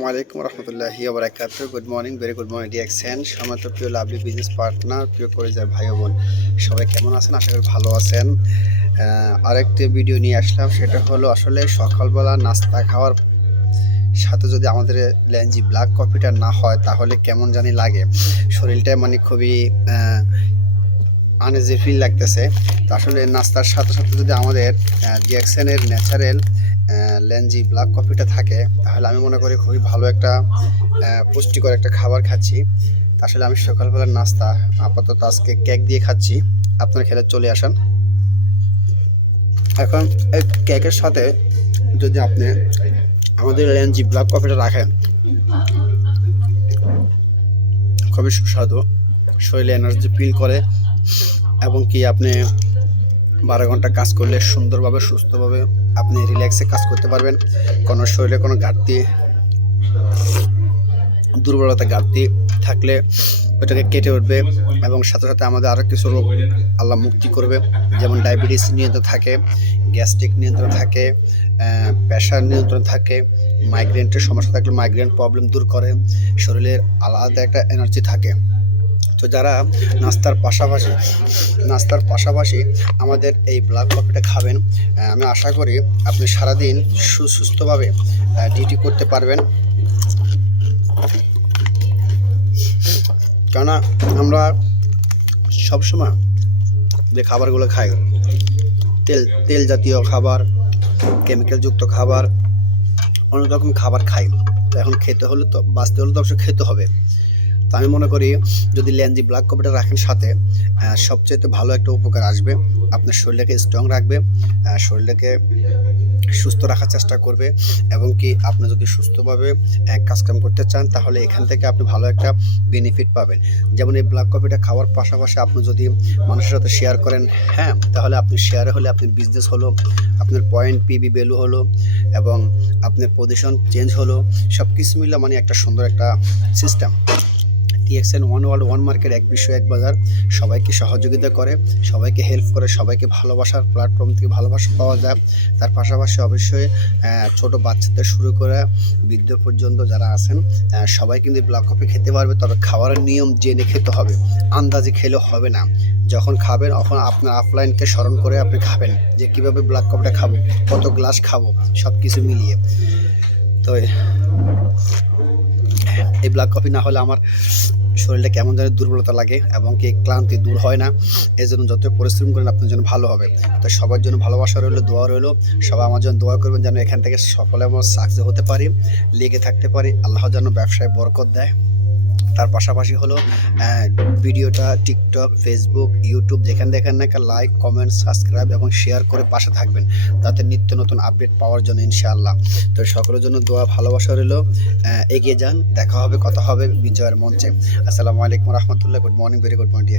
আসসালামাইকুম রহমতুল্লাহি ওবরাকাত good morning very good morning DXN সমস্ত প্রিয় লাভলি বিজনেস পার্টনার প্রিয় কলেজের ভাই বোন, সবাই কেমন আছেন? আশা করি ভালো আছেন। আরেকটি ভিডিও নিয়ে আসলাম, সেটা হলো আসলে সকালবেলা নাস্তা খাওয়ার সাথে যদি আমাদের ল্যাঞ্জি ব্ল্যাক কফিটা না হয়, তাহলে কেমন জানি লাগে। শরীরটা মানে খুবই আনএজি ফিল লাগতেছে। তো আসলে নাস্তার সাথে সাথে যদি আমাদের ডিএক্সেনের ন্যাচারাল লেঞ্জি ব্ল্যাক কফিটা থাকে, তাহলে আমি মনে করি খুবই ভালো একটা পুষ্টিকর একটা খাবার খাচ্ছি। আসলে আমি সকালবেলার নাস্তা, আপাতত আজকে কেক দিয়ে খাচ্ছি। আপনার খেলে চলে আসেন। এখন এই কেকের সাথে যদি আপনি আমাদের লেঞ্জি ব্ল্যাক কফিটা রাখেন, খুবই সুস্বাদু, শরীরে এনার্জি ফিল করে, এবং কি আপনি বারো ঘণ্টা কাজ করলে সুন্দরভাবে, সুস্থভাবে আপনি রিল্যাক্সে কাজ করতে পারবেন। কোনো শরীরে কোনো ঘাটতি, দুর্বলতা, ঘাটতি থাকলে ওটাকে কেটে উঠবে এবং সাথে সাথে আমাদের আরও কিছু রোগ আল্লাহ মুক্তি করবে। যেমন ডায়াবেটিস নিয়ন্ত্রণ থাকে, গ্যাস্ট্রিক নিয়ন্ত্রণ থাকে প্রেশার নিয়ন্ত্রণ থাকে মাইগ্রেনের সমস্যা থাকলে মাইগ্রেন প্রবলেম দূর করে। শরীরের আলাদা একটা এনার্জি থাকে। তো যারা নাস্তার পাশাপাশি নাস্তার পাশাপাশি আমাদের এই ব্ল্যাক কফিটা খাবেন আমি আশা করি আপনি সারাদিন সুসুস্থভাবে ডিউটি করতে পারবেন। কেননা আমরা সবসময় যে খাবারগুলো খাই, তেল তেল জাতীয় খাবার কেমিক্যালযুক্ত খাবার, অনেক রকম খাবার খাই। তো এখন খেতে হলে তো, বাঁচতে হলে তো অবশ্যই খেতে হবে। তো আমি মনে করি যদি ল্যাঞ্জি ব্ল্যাক কপিটা রাখেন সাথে সবচেয়ে ভালো একটা উপকার আসবে। আপনার শরীরটাকে স্ট্রং রাখবে শরীরটাকে সুস্থ রাখার চেষ্টা করবে এবং কি আপনি যদি সুস্থভাবে কাজকাম করতে চান, তাহলে এখান থেকে আপনি ভালো একটা বেনিফিট পাবেন। যেমন এই ব্ল্যাক কপিটা খাওয়ার পাশাপাশি আপনি যদি মানুষের সাথে শেয়ার করেন হ্যাঁ তাহলে আপনি শেয়ারে হলে আপনি বিজনেস হলো, আপনার পয়েন্ট পিবি ভ্যালু হলো এবং আপনার পজিশন চেঞ্জ হলো সব কিছু মিলে মানে একটা সুন্দর একটা system DXN one world, one market এক বিশ্ব, এক বাজার। সবাইকে সহযোগিতা করে, সবাইকে হেল্প করে, সবাইকে ভালোবাসার প্ল্যাটফর্ম থেকে ভালোবাসা পাওয়া যায়। তার পাশাপাশি অবশ্যই ছোট বাচ্চাদের শুরু করে বৃদ্ধ পর্যন্ত যারা আছেন সবাই কিন্তু ব্ল্যাক কফি খেতে পারবে। তবে খাওয়ার নিয়ম জেনে খেতে হবে। আন্দাজে খেলে হবে না। যখন খাবেন, তখন আপনার আফলাইনকে স্মরণ করে আপনি খাবেন যে কীভাবে ব্ল্যাক কফিটা খাব, কত গ্লাস খাব সব কিছু মিলিয়ে। তো এই ব্ল্যাক কফি না হলে আমার শরীরটা কেমন যেন দুর্বলতা লাগে এবং কি ক্লান্তি দূর হয় না। এই জন্য যত পরিশ্রম করেন আপনার জন্য ভালো হবে। তো সবার জন্য ভালোবাসা রইল, দোয়া রইল। সবাই আমার জন্য দোয়া করবেন যেন এখান থেকে সফলে আমার সাকসেস হতে পারি, লেগে থাকতে পারি। আল্লাহ যেন ব্যবসায় বরকত দেয়। তার পাশাপাশি হলো ভিডিওটা টিকটক ফেসবুক ইউটিউব যেখানে দেখেন না একটা লাইক কমেন্ট সাবস্ক্রাইব এবং শেয়ার করে পাশে থাকবেন। তাতে নিত্য নতুন আপডেট পাওয়ার জন্য ইনশাআল্লাহ। তো সকলের জন্য দোয়া, ভালোবাসা রইল। এগিয়ে যান, দেখা হবে, কথা হবে বিজয়ের মঞ্চে। আসসালামু আলাইকুম রহমতুল্লাহ good morning very good morning